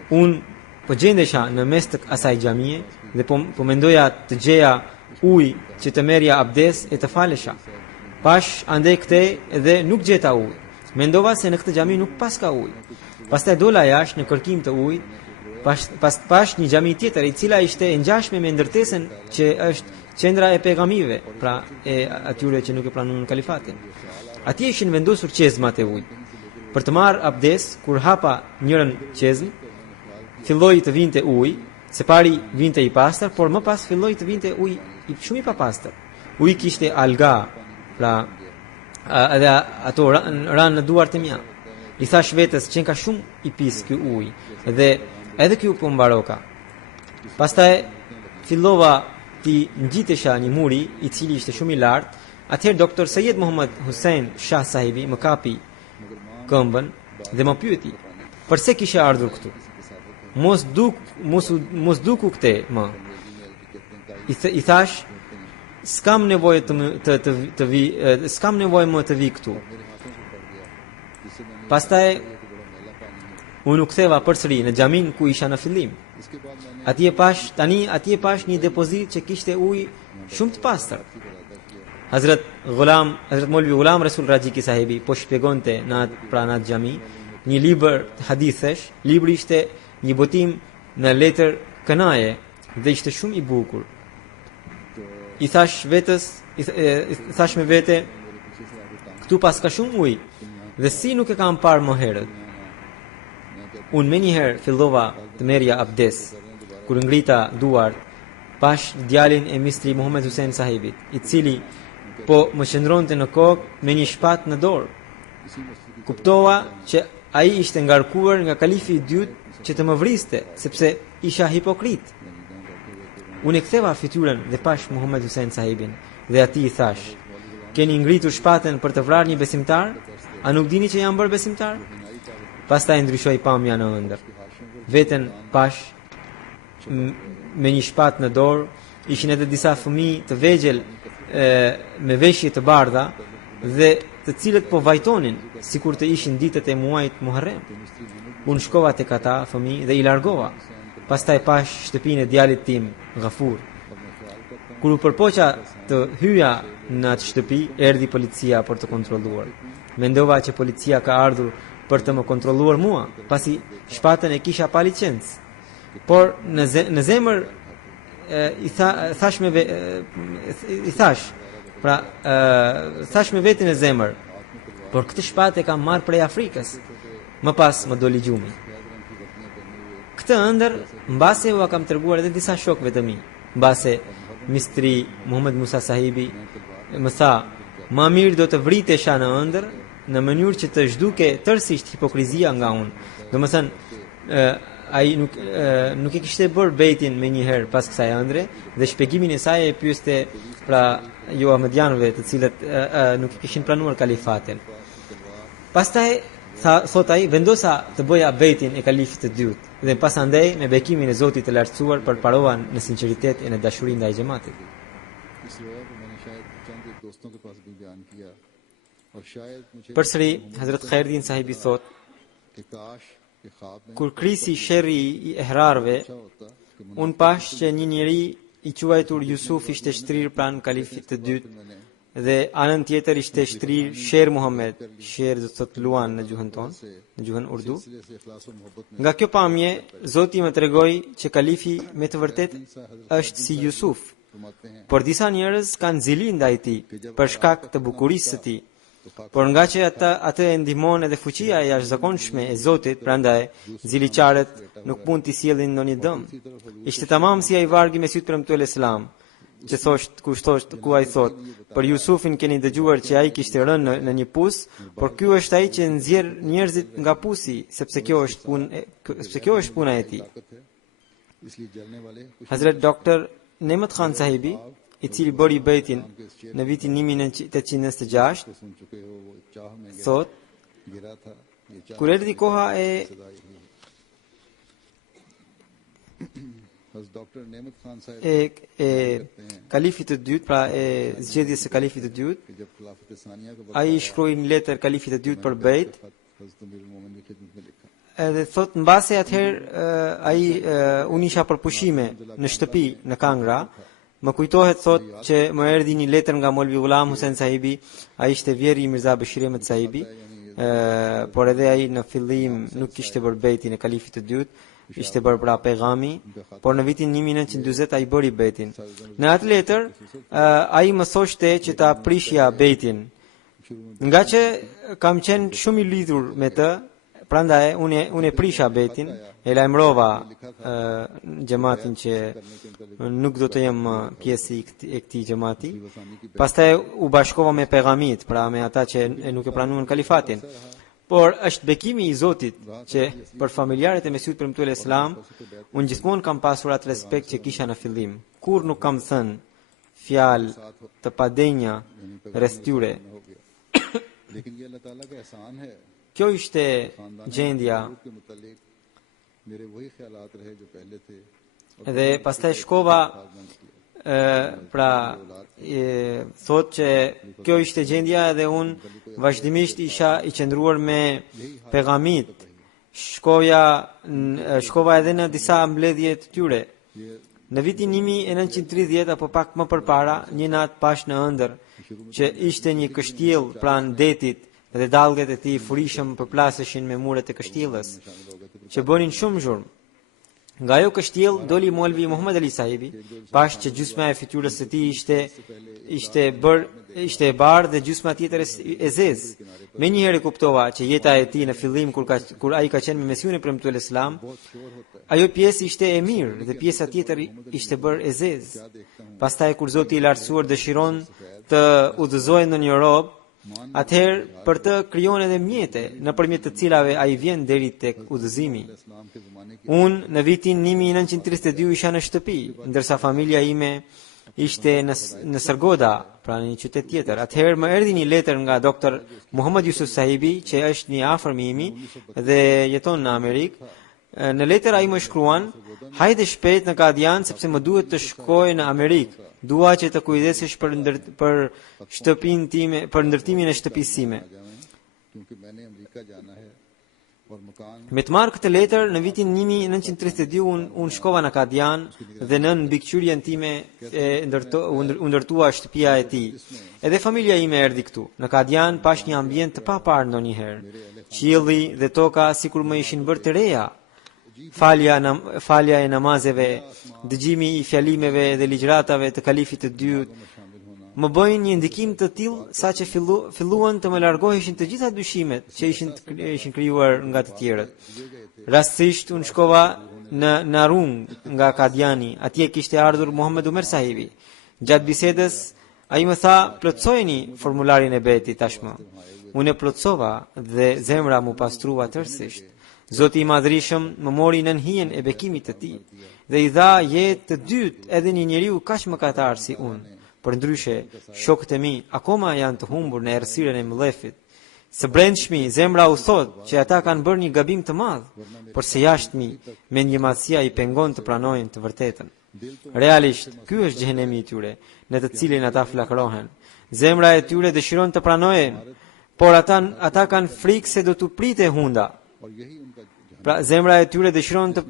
Unë po gjendesha në mes të asaj xhamie dhe po mendoja të gjeja ujë që të merja abdes e të falesha. Pash andej këtej dhe nuk gjeta ujë. Mendova se në këtë xhami nuk pas ka ujë. Pastaj dola jashtë në kërkim të ujit, pash një xhami tjetër e cila ishte e ngjashme me ndërtesën që është qendra e pejgamberëve, pra e atyre që nuk e pranuan kalifatin. Atje ishin vendosur qezmat e ujit. Për të marrë abdes, kur hapa njërin qezm, filloi të vinte ujë, se pari vinte i pastër, por më pas filloi të vinte ujë i shumë i papastër. Uji kishte alga, pra edhe ato ranë në duart e mia. I thash vetes që ka shumë i pis ky ujë dhe edhe ky po mbaroka. Pastaj fillova ti ngjitesha një muri i cili ishte shumë i lartë. Atëherë doktor Sejed Muhammad Hussein Shah Sahibi më kapi këmbën dhe më pyeti: "Përse kishe ardhur këtu? Mos duku këte më." I thash: s'kam nevojë s'kam nevojë më të vi këtu. Pastaj unë u ktheva përsëri në xhamin ku isha në fillim. Atje pash një depozit që kishte ujë shumë të pastër. Hazrat Molvi Ghulam Rasul Rajiki sahibi po shpjegonte në atë xhami një libër hadithësh. Libri ishte një botim në letër kënaje dhe ishte shumë i bukur. I thash me vete, këtu pas ka shumë ujë dhe si nuk e kam parë më herët. Unë me njëherë fillova të merja abdes. Kur ngrita duart, pash djalin e mistri Muhammed Hussein sahibit, i cili po më qëndronte në kokë me një shpatë në dorë. Kuptova që ai ishte ngarkuar nga kalifi i dytë që të më vriste, sepse isha hipokrit. Unë e ktheva fytyrën dhe pash Muhammed Hussein sahibin dhe atij i thash: "Keni ngritur shpatën për të vrarë një besimtar? A nuk dini që jam bërë besimtar?" Pastaj ndryshoi pamja në ëndër. Veten pash me një shpatë në dorë, ishin edhe disa fëmijë të vegjël me veshje të bardha dhe të cilët po vajtonin sikur të ishin ditët e muajit Muharrem. Unë shkova tek ata fëmijë dhe i largova. Pastaj pash shtëpinë e djalit tim, Ghafur. Kur u përpoqa të hyja në atë shtëpi, erdhi policia për të kontrolluar. Mendova që policia ka ardhur për të më kontrolluar mua, pasi shpatën e kisha pa licencë. Por në zemër thash me veten në zemër, por këtë shpatë e kam marrë prej Afrikës. Më pas më doli gjumi. Këtë ëndër, mbase u kam treguar edhe disa shokëve të mi. Mbase mistri Muhammed Musa sahibi më tha: "Ma mirë do të vritesha në ëndër në mënyrë që të zhduke tërësisht hipokrizia nga unë." Domethënë, ai nuk e kishte bërë bejtin me një herë pas kësaj ëndre dhe shpjegimin e saj e pyeste pra jo ahmedianëve të cilët nuk e kishin pranuar kalifatin. Pastaj thot ai, vendosa të bëja bejtin e kalifit të dytë dhe pasandej me bekimin e Zotit të lartësuar përparova në sinqeritet e në dashuri ndaj xhamatit. Përsëri Hazrat Khairuddin sahibi thot: "Kur krisi sherri i ehrarve, unë pash që një njeri i quajtur Jusuf ishte shtrirë pranë kalifit të dytë dhe anën tjetër ishte shtrirë Sher Muhammed, Sher do të thotë luan në gjuhën tonë, në gjuhën urdu. Nga kjo pamje, Zoti më tregoi që kalifi me të vërtet është si Jusuf, por disa njerëz kanë zili ndaj tij për shkak të bukurisë së tij. Por nga që atë e ndihmon edhe fuqia e jashtëzakonshme e Zotit, prandaj ziliqarët nuk mund t'i sjellin ndonjë dëm. Ishte tamam si ai vargu me syt premtuar Islam, që ku ai thot: "Për Jusufin keni dëgjuar që ai kishte rënë në një pus, por ky është ai që nxjerr njerëzit nga pusi, sepse kjo është puna e tij." Hazrat Dr. Nemat Khan sahibi, i cili bëri bejtin në vitin 1896, thot: "Kur erdhi koha e kalifit të dytë, pra e zgjedhjes së kalifit të dytë, ai shkroi një letër kalifit të dytë për bejt. Edhe thot mbase atëherë unë isha për pushime në shtëpi në Kangra. Më kujtohet thot që më erdhi një letër nga Molvi Ghulam Hussein sahibi, ai ishte vjeri i Mirza Bashir Ahmed sahibi, por edhe ai në fillim nuk kishte bërë bejtin e kalifit të dytë, ishte bërë pra pejgami, por në vitin 1940 ai bëri bejtin. Në atë letër ai më thoshte që ta prishja bejtin. Nga që kam qenë shumë i lidhur me të, prandaj unë e prisha bejtin, e lajmërova xhamatin që nuk do të jem pjesë e këtij xhamati. Pastaj u bashkova me pejgamit, pra me ata që nuk e pranuan kalifatin. Por është bekimi i Zotit që për familjarët e Mesihut premtuar Islam, unë gjithmonë kam pasur atë respekt që kisha në fillim. Kur nuk kam thënë fjalë të padenja rreth tyre. Kjo ishte gjendja. Dhe pastaj shkova pra thot që kjo ishte gjendja dhe unë vazhdimisht isha i qëndruar me pejgamit. Shkova edhe në disa mbledhje të tyre. Në vitin 1930 apo pak më përpara, një natë pash në ëndër që ishte një kështjell pranë detit dhe dallgët e tij furishëm përplaseshin me muret e kështjellës, që bënin shumë zhurmë. Nga ajo kështjell doli Mualvi Muhammad Ali sahibi, pash që gjysma e fytyrës së tij ishte e bardhë dhe gjysma tjetër e zezë. Menjëherë kuptova që jeta e tij në fillim kur ai ka qenë me Mesiunin e premtuar Islam, ajo pjesë ishte e mirë dhe pjesa tjetër ishte bërë e zezë. Pastaj kur Zoti i Lartësuar dëshiron të udhëzojë në një rob, atëherë për të krijon edhe mjete nëpërmjet të cilave ai vjen deri tek udhëzimi. Unë në vitin 1932 isha në shtëpi, ndërsa familja ime ishte në Sërgoda, pra në një qytet tjetër. Atëherë më erdhi një letër nga doktor Muhammad Yusuf sahibi, që është një afërm i imi dhe jeton në Amerikë. Në letër ai më shkruan: "Hajde shpejt në Kadian sepse më duhet të shkoj në Amerikë. Dua që të kujdesesh për shtëpinë time, për ndërtimin e shtëpisë time." Me të marrë këtë letër, në vitin 1932 unë shkova në Kadian dhe në mbikëqyrjen time u ndërtua shtëpia e tij. Edhe familja ime erdhi këtu. Në Kadian pash një ambient të paparë ndonjëherë. Qielli dhe toka sikur më ishin bërë të reja. Falja e namazeve, dëgjimi i fjalimeve dhe ligjratave të kalifit të dytë më bëjnë një ndikim të tillë saqë filluan të më largoheshin të gjitha dyshimet që ishin krijuar nga të tjerët. Rastësisht unë shkova në Narung nga Kadiani, atje kishte ardhur Muhammed Umer sahibi. Gjatë bisedës ai më tha: "Plotësojeni formularin e betit tashmë." Unë e plotësova dhe zemra mu pastrua tërësisht. Zoti i Madhrishëm më mori nën hijen e bekimit të tij dhe i dha jetë të dytë edhe një njeriu kaq mëkatar si unë. Për ndryshe, shokët e mi akoma janë të humbur në errësirën e mllefit. Së brendshmi, zemra u thot që ata kanë bërë një gabim të madh, por së jashtëmi, mendjemadhësia i pengon të pranojnë të vërtetën. Realisht, ky është xhehenemi i tyre, në të cilin ata flakërohen. Zemra e tyre dëshiron të pranojë, por ata kanë frikë se do t'u pritet hunda. Pra, zemra e tyre dëshiron të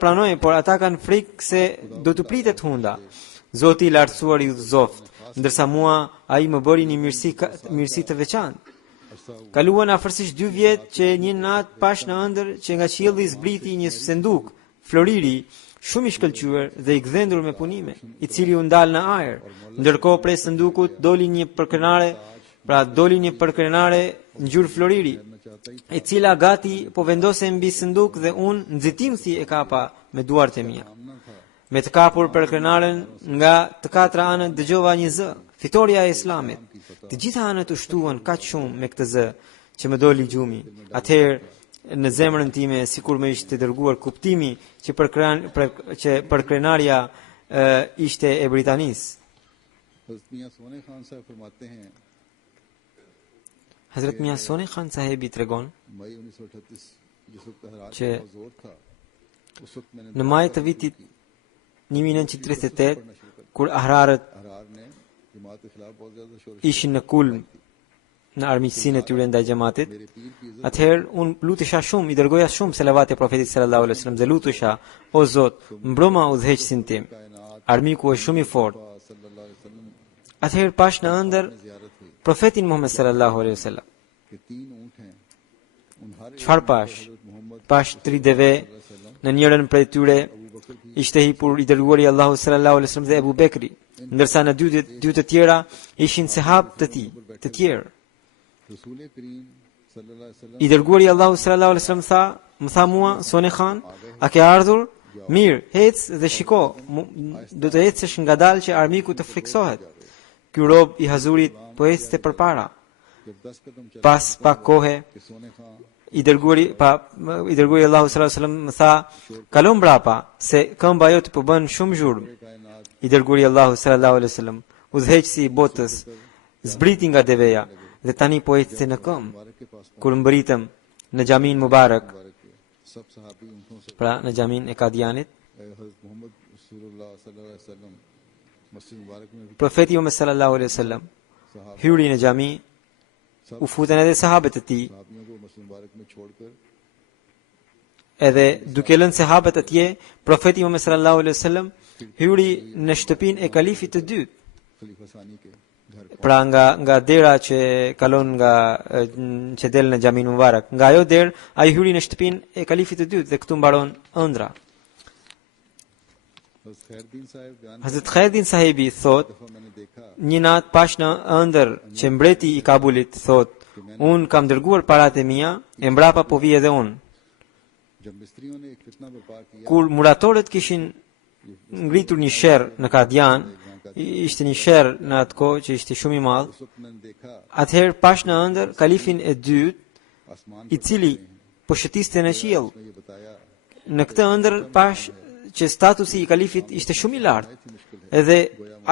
pranojnë, por ata kanë frikë se do të pritet hunda. Zoti i Lartësuar i udhëzoft, ndërsa mua ai më bëri një mirësi të veçantë. Kaluan afërsisht 2 vjet që një natë pash në ëndër që nga qielli zbriti një senduk, floriri, shumë i shkëlqyer dhe i gdhendur me punime, i cili u ndal në ajër. Ndërkohë prej sendukut doli një përkrenare ngjyrë floriri, e cila gati po vendose mbi senduk dhe unë nxitimsi e kapa me duart e mia. Me të kapur përkrenaren nga të katra anët dëgjova një zë, fitoria e Islamit. Të gjitha anët u shtuan kaq shumë me këtë zë që më doli gjumi. Atëherë në zemrën time sikur më ishte dërguar kuptimi që përkrenarja ishte e Britanisë. Hazrat Mia Soni Khan sahibi tregon që në maj të vitit 1938, kur ahrarët ishin në kulm në armiqësinë e tyre ndaj xhamatit, atëherë unë lutesha shumë, i dërgoja shumë selavate profetit sallallahu alaihi wasallam dhe lutesha: "O Zot, mbroma udhëheqësin tim. Armiku është shumë i fortë." Atëherë pash në ëndër profetin Muhammed sallallahu alaihi wasallam. Çfarë pash? Pash 3 deve, në njërin prej tyre ishte hipur i dërguari Allahu sallallahu alaihi wasallam dhe Abu Bekri, ndërsa në dy të tjera ishin sehab të tij, të tjerë. I dërguari Allahu sallallahu alaihi wasallam më tha mua: "Soni Khan, a ke ardhur? Mirë, hec dhe shiko, do të ecësh ngadalë që armiku të friksohet." Ky rob i Hazurit po ecte përpara. Pas pak kohe, i dërguari Allahu sallallahu alaihi wasallam më tha: "Kalo mbrapa, se këmba jote po bën shumë zhurmë." I dërguari Allahu sallallahu alaihi wasallam, udhëheqësi i botës, zbriti nga deveja dhe tani po ecte në këmbë. Kur mbritëm në xhamin Mubarak, सब सहाबी ऊँटों से pra në xhamin e Kadianit. हज़रत मोहम्मद रसूलुल्लाह सल्लल्लाहु अलैहि वसल्लम मस्जिद मुबारक में भी Profeti Muhammed sallallahu alaihi wasallam सहाबा hyri në xhami, u futën edhe sahabët e tij, सहाबियों को मस्जिद मुबारक में छोड़कर edhe duke lënë sahabët atje, profeti Muhammed sallallahu alaihi wasallam hyri në shtëpinë e kalifit të dytë. खलीफा सानी के घर Pra nga dera që kalon nga që del në xhamin mubarak, nga ajo derë ai hyri në shtëpinë e kalifit të dytë dhe këtu mbaron ëndra. हज़रत खैरदीन साहब बयान Hazrat Khairuddin sahibi thot, दफा मैंने देखा një natë pash në ëndër që mbreti i Kabulit thot, unë kam dërguar paratë e mia, e mbrapa po vi edhe unë. जब मिस्त्रियों ने एक फितना बर्पा किया Kur muratorët kishin ngritur një sherr në Kadian, ishte një sherr në atë kohë që ishte shumë i madh. उस वक्त मैंने देखा Atëherë pash në ëndër kalifin e dytë, आसमान i cili po shëtiste në qiell. में ये बताया Në këtë ëndër pash që statusi i kalifit ishte shumë i lartë, edhe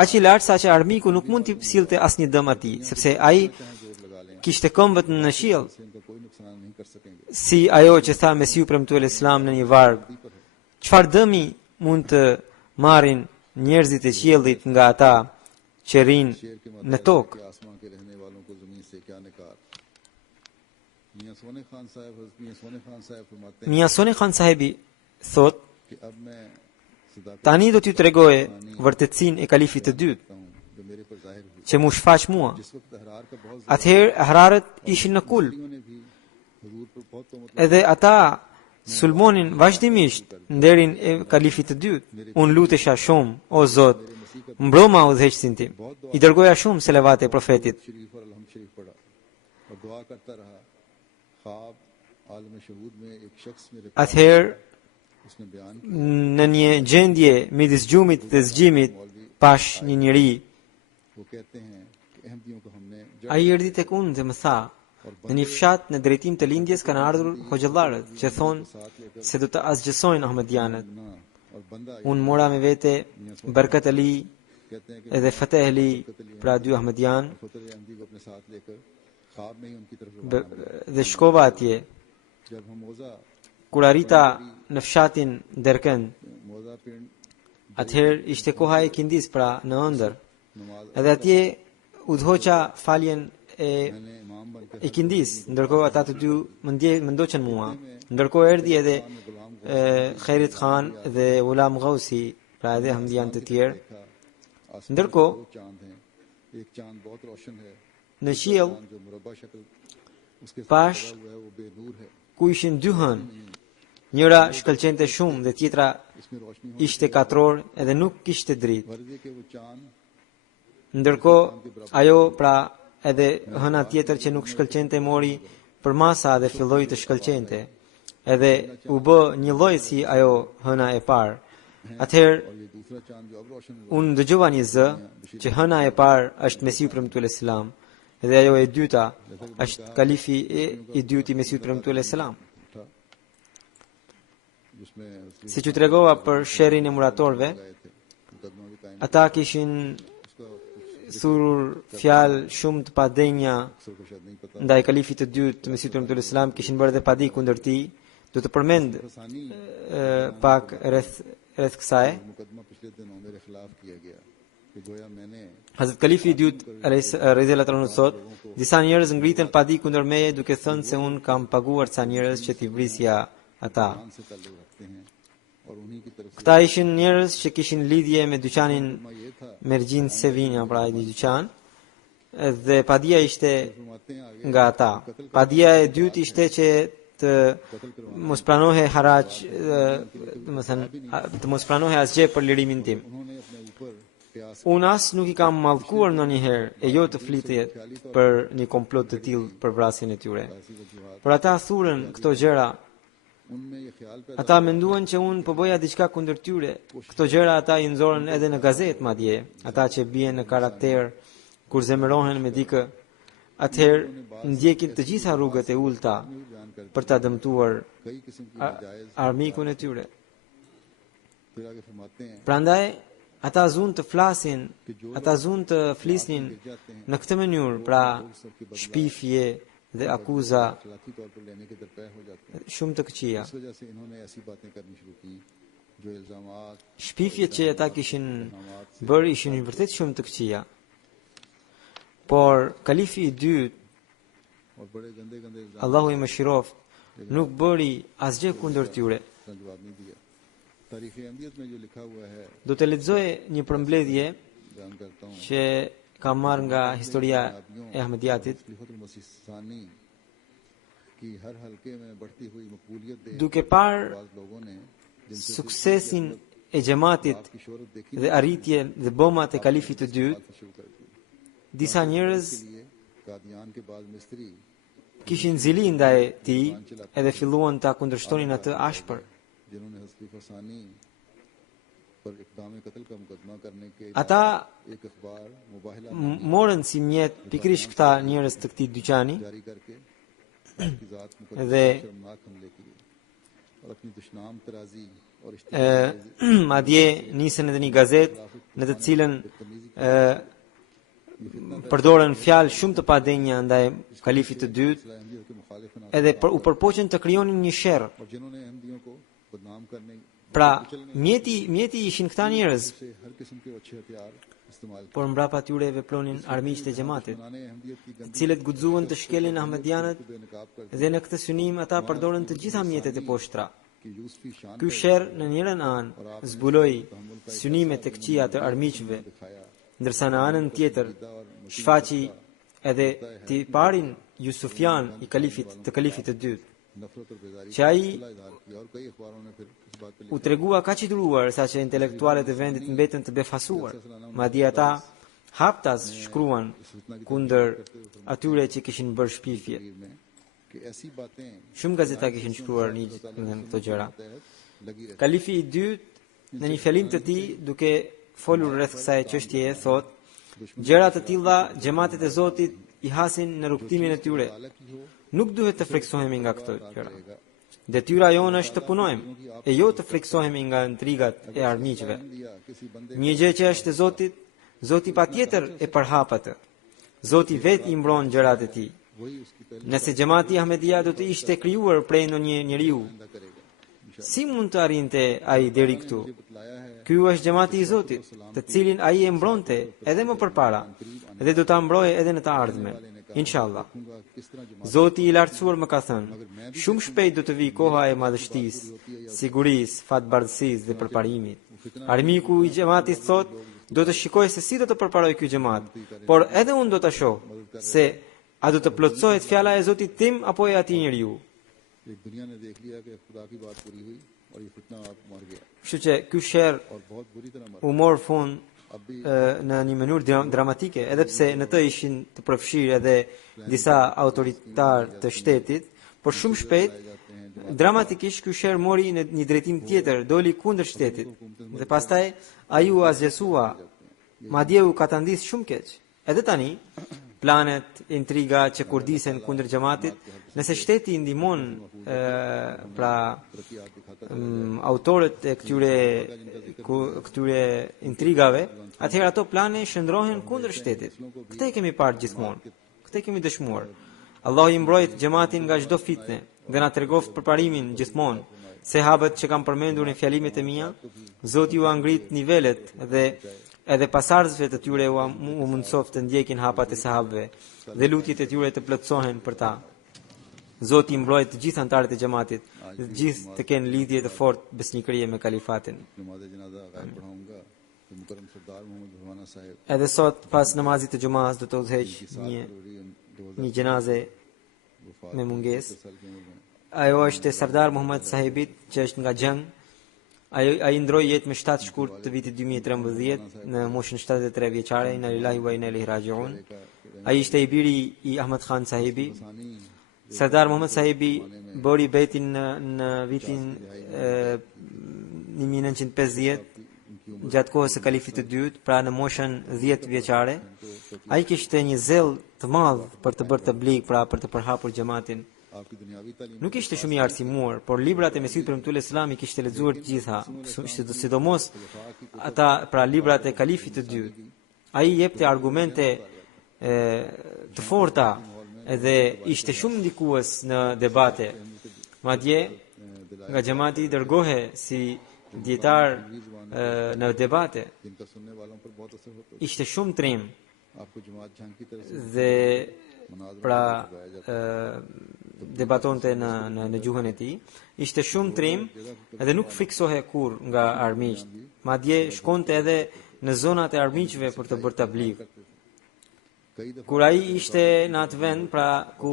aq i lartë sa që armiku nuk mund t'i sillte asnjë dëm atij, sepse ai जोर लगा लें kishte këmbët në qiell, से इनका कोई नुकसान नहीं कर सकेंगे si ajo që tha Mesiu premtuar Islam në një varg. Çfarë dëmi mund të marrin njerëzit e qiellit nga ata që rrinë शेर के në माता tokë? के आसमान के रहने वालों को जमीन से क्या निकार मियां सोने खान साहब हज़रत मियां सोने खान साहब फरमाते हैं Mia Soni Khan sahibi thot, कि अब मैं सदाकत tani do t'ju tregoje vërtetësinë e kalifit të dytë, करता हूं जो मेरे पर जाहिर हुई që mu shfaq mua. जिस वक्त अहरार का बहुत Atëherë Ahrarët ishin në kul, ज़िंदगियों ने भी हुजूर पर बहुत तोहमत edhe ata sulmonin vazhdimisht nderin e kalifit të dytë. Unë lutesha shumë, o Zot, mbroma udhëheqësin tim. I dërgoja shumë selavate e profetit. शरीफ और अलहम शरीफ पढ़ा और दुआ करता रहा ख्वाब आलम शहूद में एक शख्स मेरे पास Atëherë उसने बयान në një gjendje midis gjumit dhe zgjimit pash një njeri. वो कहते हैं कि अहमदियों को हमने जड़ Ai erdhi tek unë dhe më tha, në një fshat në drejtim të lindjes kanë ardhur hoxhallarët që thonë se do të asgjësojnë Ahmedianët. ना और बंदा Unë mora me vete Barkat Ali कहते हैं कि edhe Fateh Ali, pra dy Ahmedian, खुतर अहमदी को अपने साथ लेकर ख्वाब में ही उनकी तरफ b- रवाना dhe shkova atje. जब हम मोजा Kur arrita në fshatin Derkend, मोजा पिंड atëherë ishte koha e kindis, pra në ëndër. नमाज Edhe atje udhhoqa faljen मैंने इमाम बनकर e kindis, ndërkohë ata të dy më ndoqën mua. Ndërkohë erdhi edhe Khairit Khan dhe Ulam Ghausi, pra edhe Ahmedian të tjerë. देखा आसमान Ndërkohë में दो चांद हैं एक चांद बहुत रोशन है në qiell चांद जो मुरब्बा शक्ल उसके साथ pash लगा हुआ है वो बेनूर है ku ishin dy hënë, njëra shkëlqente shumë dhe tjetra इसमें रोशनी हो ishte katror edhe nuk kishte dritë. फर्ज के वो चांद Ndërkohë ajo pra edhe hëna tjetër që nuk shkëlqente mori për masa dhe filloi të shkëlqente. Edhe u bë një lloj si ajo hëna e parë. Atëherë और ये दूसरा चांद जो अब रोशन है unë dëgjova një zë që hëna e parë është Mesiu premtuar Islam dhe ajo e dyta është kalifi i dytë i Mesiut premtuar Islam. था जिसमें उसकी Si që tregova për sherrin e muratorëve, गए थे मुकदमा भी कायम ata kishin उसका कुछ thurur fjalë shumë të padenja अक्सर को शायद नहीं पता ndaj kalifit të dytë të Mesiut premtuar Islam, kishin bërë dhe padi kundër tij. Do të përmend Sani pak rreth kësaj. मुकदमा पिछले दिनों मेरे खिलाफ किया गया कि गोया मैंने Hazrat Kalifi i dytë radhiyallahu anhu thot, disa njerëz ngritën padi kundër meje duke thënë se un kam paguar ca njerëz që t'i vrisja ata. ईमान से ताल्लुक रखते हैं और उन्हीं की तरफ से Këta ishin njerëz që kishin lidhje me dyqanin ये था Mergjin Sevina, pra ai dyqan, dhe padia ishte फरमाते हैं आगे nga ata. Padia e dytë ishte që të mos pranohe haraj, domethënë të mos pranohe asgjë për lirimin tim. उन्होंने अपने ऊपर प्यास Unë as nuk i kam mallkuar ndonjëherë e jo të flitet për një komplot të tillë për vrasjen e tyre. की वजूहात Por ata thurën këto gjëra, उनमें ये ख्याल पैदा ata menduan që unë po bëja diçka kundër tyre. Këto gjëra ata i nxorën edhe në gazetë madje, ata që bien në karakter kur zemërohen me dikë, atëherë ndjekin të gjitha rrugët e ulta बयान कर për ta dëmtuar कई किस्म की नाजायज armikun e tyre. फिर आगे फरमाते हैं Prandaj ata zun të flasin, ata zun të flisnin në këtë mënyrë, pra shpifje, dhe akuza अखलाकी तौर पर लेने के दरपे हो जाते हैं। shumë të këqija. इस वजह से इन्होंने ऐसी बातें करनी शुरू की जो इल्जामात Shpifjet që ata kishin bërë ishin vërtet shumë të këqija. Por kalifi i dytë, और बड़े गंदे गंदे इल्जाम Allahu i mëshiroft, nuk bëri asgjë kundër tyre. का जवाब नहीं दिया। तारीख अहमियत में जो लिखा हुआ है Do të lexoj një përmbledhje बयान करता हूँ। që kam marrë nga historia e Ahmediatit, खलीफतुल मसीह सानी की हर हलके में बढ़ती हुई मकबूलियत देख duke parë बाज़ लोगों ने जिनसे suksesin e xhamatit की शोहरत देखी dhe arritjen dhe bomat e kalifit të dytë, बात शुरू कर दी। disa njerëz के लिए कादियान के बाद मिस्त्री kishin zili ndaj tij edhe filluan ta kundërshtonin atë ashpër. जिन्होंने खलीफा सानी पर इक़दाम कत्ल का मुकदमा करने के Ata एक अखबार मुबाहिला morën si mjet pikërisht këta njerëz të këtij dyqani जारी करके आपकी जात मुकद्दस dhe शर्मनाक हमले किए और अपनी दुश्मनाम तराजी और madje nisën edhe një gazetë në të cilën përdoren fjalë shumë të padenja ndaj kalifit të dytë, अहमदियों के मुखालिफ बना edhe u përpoqen të krijonin një sherr. और जिन्होंने अहमदियों को बदनाम करने Pra, mjeti ishin këta njerëz, से हर किस्म के अच्छे हथियार इस्तेमाल por mbrapa tyre vepronin armiqtë e xhamatit, बनाने अहमदियत की të गंदी cilët guxuan të shkelin Ahmedianët बेनकाब कर dhe në këtë synim ata përdorën të gjitha mjetet e poshtra. कि यूसुफी शान Ky sherr në njërin anë zbuloi synimet e këqija të armiqve, दिखाया ndërsa në anën tjetër shfaqi edhe tiparin Jusufian i kalifit të dytë, नफरत और बेजारी që ai का इजहार किया और कई अखबारों ने फिर इस बात पर u tregua kaq i duruar saqë intelektualet e vendit mbetën të befasuar. Madje ata haptas shkruan kundër atyre që kishin bërë shpifje. लिखा में कि ऐसी बातें Shumë gazeta kishin shkruar një nga këto gjëra. तहत लगी रहती Kalifi i dytë në një fjalim të tij duke folur rreth kësaj çështjeje thotë, gjëra të tilla xhamatet e Zotit i hasin në rrugtimin e tyre. हालांकि हो Nuk duhet të friksohemi nga këto gjëra. Detyra jonë është të punojmë e jo të friksohemi nga intrigat e armiqve. लिया किसी बंदे Një gjë që është e Zotit, Zoti patjetër e përhap atë. Zoti vetë i mbron gjërat e tij. वही उसकी पहले Nëse xhamati Ahmedia do të ishte krijuar prej ndonjë njeriu, पैदा करेगा। si mund të arrinte ai deri këtu? बतलाया है Ky është xhamati i Zotit, të cilin ai e mbronte edhe më përpara dhe do ta mbrojë edhe në të ardhmen. Inshallah. कहूंगा किस तरह जमात Zoti i lartësuar më ka thënë, shumë shpejt do të vijë koha e madhështisë, sigurisë, fatbardhësisë dhe përparimit. Armiku i xhamatit thot, do të shikoj se si do të përparoj ky xhamat, por edhe unë do ta shoh se a do të plotësohet fjala e Zotit tim apo e atij njeriu. एक दुनिया ने देख लिया कि खुदा की बात पूरी हुई और ये फितना आप मर गया Kështu që ky sherr और बहुत बुरी तरह मर u mor fund अब भी në një mënyrë dramatike, edhe pse në të ishin të përfshirë edhe disa autoritar të shtetit, por shumë shpejt dramatikisht ky sherr mori në një drejtim tjetër, doli kundër shtetit. Dhe pastaj ai u azhësua, madje u katandis shumë keq. Edhe tani planet, intriga që kurdisen kundër xhamatit, nëse shteti i ndihmon pra autorët e këtyre intrigave, atëherë ato plane shndrohen kundër shtetit. Këtë e kemi parë gjithmonë. Këtë e kemi dëshmuar. Allahu i mbrojt xhamatin nga çdo fitne dhe na tregoft përparimin gjithmonë. Sahabët që kam përmendur në fjalimet e mia, Zoti u ngrit nivelet dhe edhe pasardhësve të tyre u mundsoft të ndjekin hapat e sahabëve dhe lutjet e tyre të plotësohen për ta. Zoti i mbrojt të gjithë anëtarët e xhamatit, dhe të gjithë të kenë lidhje të fortë besnikërie me kalifatin. नमाज जनाजा गायब पढ़ाऊंगा तो मुकरम सरदार मोहम्मद भवाना साहब Edhe sot pas namazit të xumas do të udhëheq një gjenaze वफात me mungesë. साल की उम्र में Ajo është e Sardar Muhammed Sahibit, që është nga Gjeng. Ai ndroi jetë me 7 shkurt të vitit 2013 në moshën 73 vjeçare. Inna lillahi wa inna ilaihi raji'un. Ai ishte i biri i Ahmed Khan Sahibi. Sardar Muhammed Sahibi bëri betin në vitin 1950, gjatë kohës së kalifit të dytë, pra në moshën 10 vjeçare. Ai kishte një zell të madh për të bërë tabligh, pra për të përhapur xhamatin. आपकी दुनियावी तालीम Nuk ishte shumë i arsimuar, por librat e Mesihut Premtuar Islam i kishte lexuar të gjitha, sidomos ata pra librat e kalifit të dytë. Ai jepte argumente të forta edhe ishte shumë ndikues në debate. Madje nga xhamati dërgohe si dietar në debate. जिनका सुनने वालों पर बहुत असर होता Ishte shumë trim है आपको जमात जंग की तरफ से dhe pra debatonte në gjuhën e tij. Ishte shumë trim edhe nuk friksohe kur nga armiqt. Madje shkonte edhe në zonat e armiqve për të bërë tabligh. कई दफा Kur ai ishte në atë vend, pra ku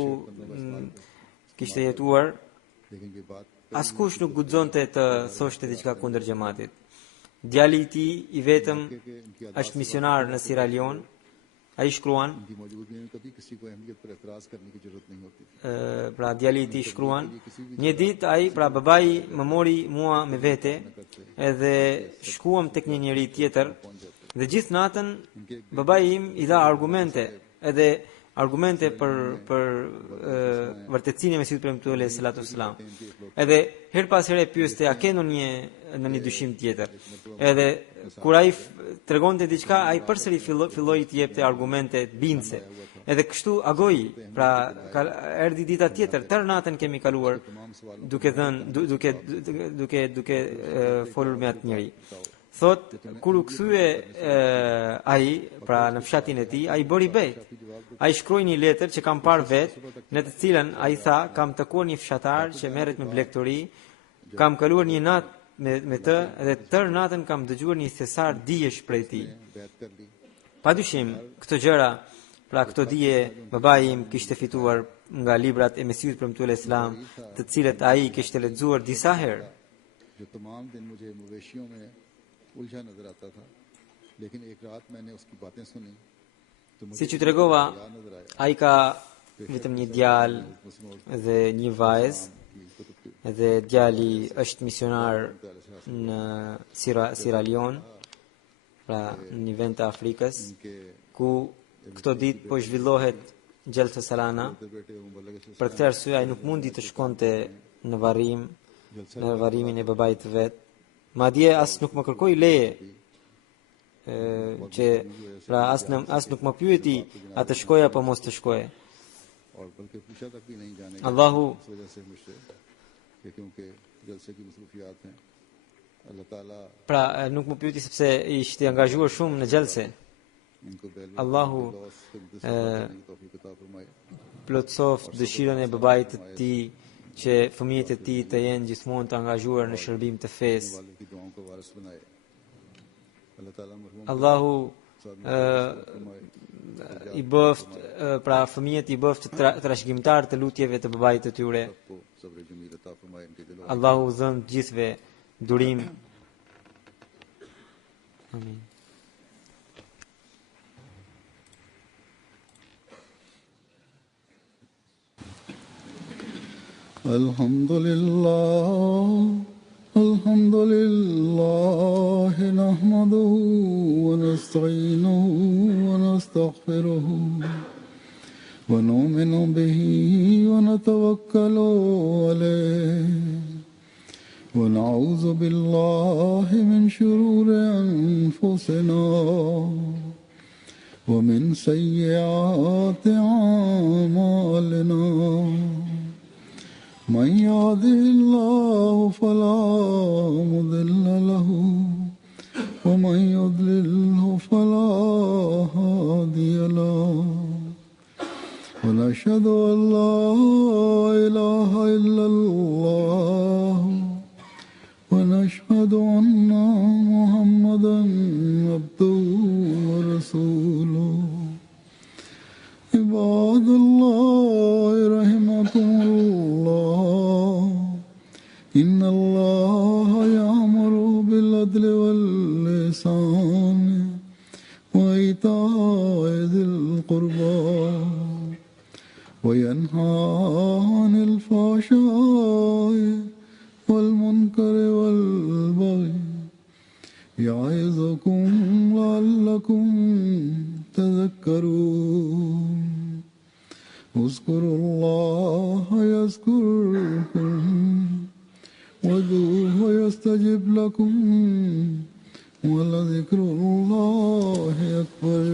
kishte jetuar, लेकिन ये बात askush nuk guxonte të thoshte diçka kundër xhamatit. Djali i tij i vetëm është misionar në Sierra Leone. Ai shkruan, की मौजूदगी में कभी किसी को अहमियत पर एतराज करने की जरूरत नहीं होती pra djali i tij shkruan, një ditë ai, pra babai më mori mua me vete, edhe shkuam tek një njeri tjetër, dhe gjithë natën babai im i dha argumente, edhe argumente për vërtetësinë e Mesihut premtuar alayhi salatu wasalam. Edhe her pas here pyeste a ke ndonjë dyshim tjetër. Edhe kur ai tregonte diçka, ai përsëri filloi të jepte argumente bindse. Edhe kështu agoi, pra erdhi dita tjetër, tërë natën kemi kaluar duke folur me atë njeri. Thot, kur u kthye ai, pra në fshatin e tij, ai bëri bejt. Ai shkroi një letër që kam parë vet, në të cilën ai tha, kam takuar një fshatar që merret me blegtori, kam kaluar një natë me të dhe tërë natën kam dëgjuar një thesar dijesh prej tij. बैत कर ली Padyshim, këto gjëra, pra këto dije, babai im kishte fituar nga librat e Mesihut premtuar Islam, të cilët ai kishte lexuar disa herë. जो तमाम दिन मुझे मवेशियों में उलझा नजर आता था लेकिन एक रात मैंने उसकी बातें सुनी तो मुझे Siç u tregova, याद नजर आया ai ka vetëm një djalë dhe një vajzë, कि कुतुब की dhe djali është misionar në Sierra Leone, pra në një vend të Afrikës, के ku këto ditë po zhvillohet Gjelsa Salana. बेटे मुबल्लिग से Për këtë arsye ai nuk mundi të shkonte në varrim, në varrimin e babait të vet. Madje as nuk më kërkoi leje, që pra as nuk më pyeti a të shkoj apo mos të shkoj. और बल्कि पूछा तक भी नहीं जाने Allahu इस वजह से मुझसे कि क्योंकि जलसे की मसरूफियात हैं अल्लाह ताला pra nuk më pyeti sepse ishte angazhuar shumë në gjelse. इनको बैल Allahu की तौफीक अता फरमाए plotsoft dëshirën e babait të tij që fëmijët e tij të jenë gjithmonë të angazhuar në shërbim të fesë. वाले की दुआओं को वारिस बनाए अल्लाह ताला मरहूम Allahu i bëft, pra fëmijët i bëft trashëgimtar të lutjeve të babait të tyre. को सब्र जमील अता फरमाए इनके दिलों Allahu dhën të gjithëve durim. Amin. الحمد لله نحمده ونستعينه ونستغفره ونؤمن به ونتوكل عليه ونعوذ بالله من شرور أنفسنا ومن سيئات أعمالنا من يهده الله فلا مضل له ومن يضلله فلا هادي له ونشهد أن لا إله إلا الله ونشهد أن محمدا عبده ورسوله عباد الله رحمكم الله إن الله يأمر بالعدل والإحسان وإيتاء ذي القربى وينهى عن الفحشاء والمنكر والبغي يعظكم لعلكم تذكرون اذكروا الله يذكركم وادعوه يستجب لكم ولذكر الله أكبر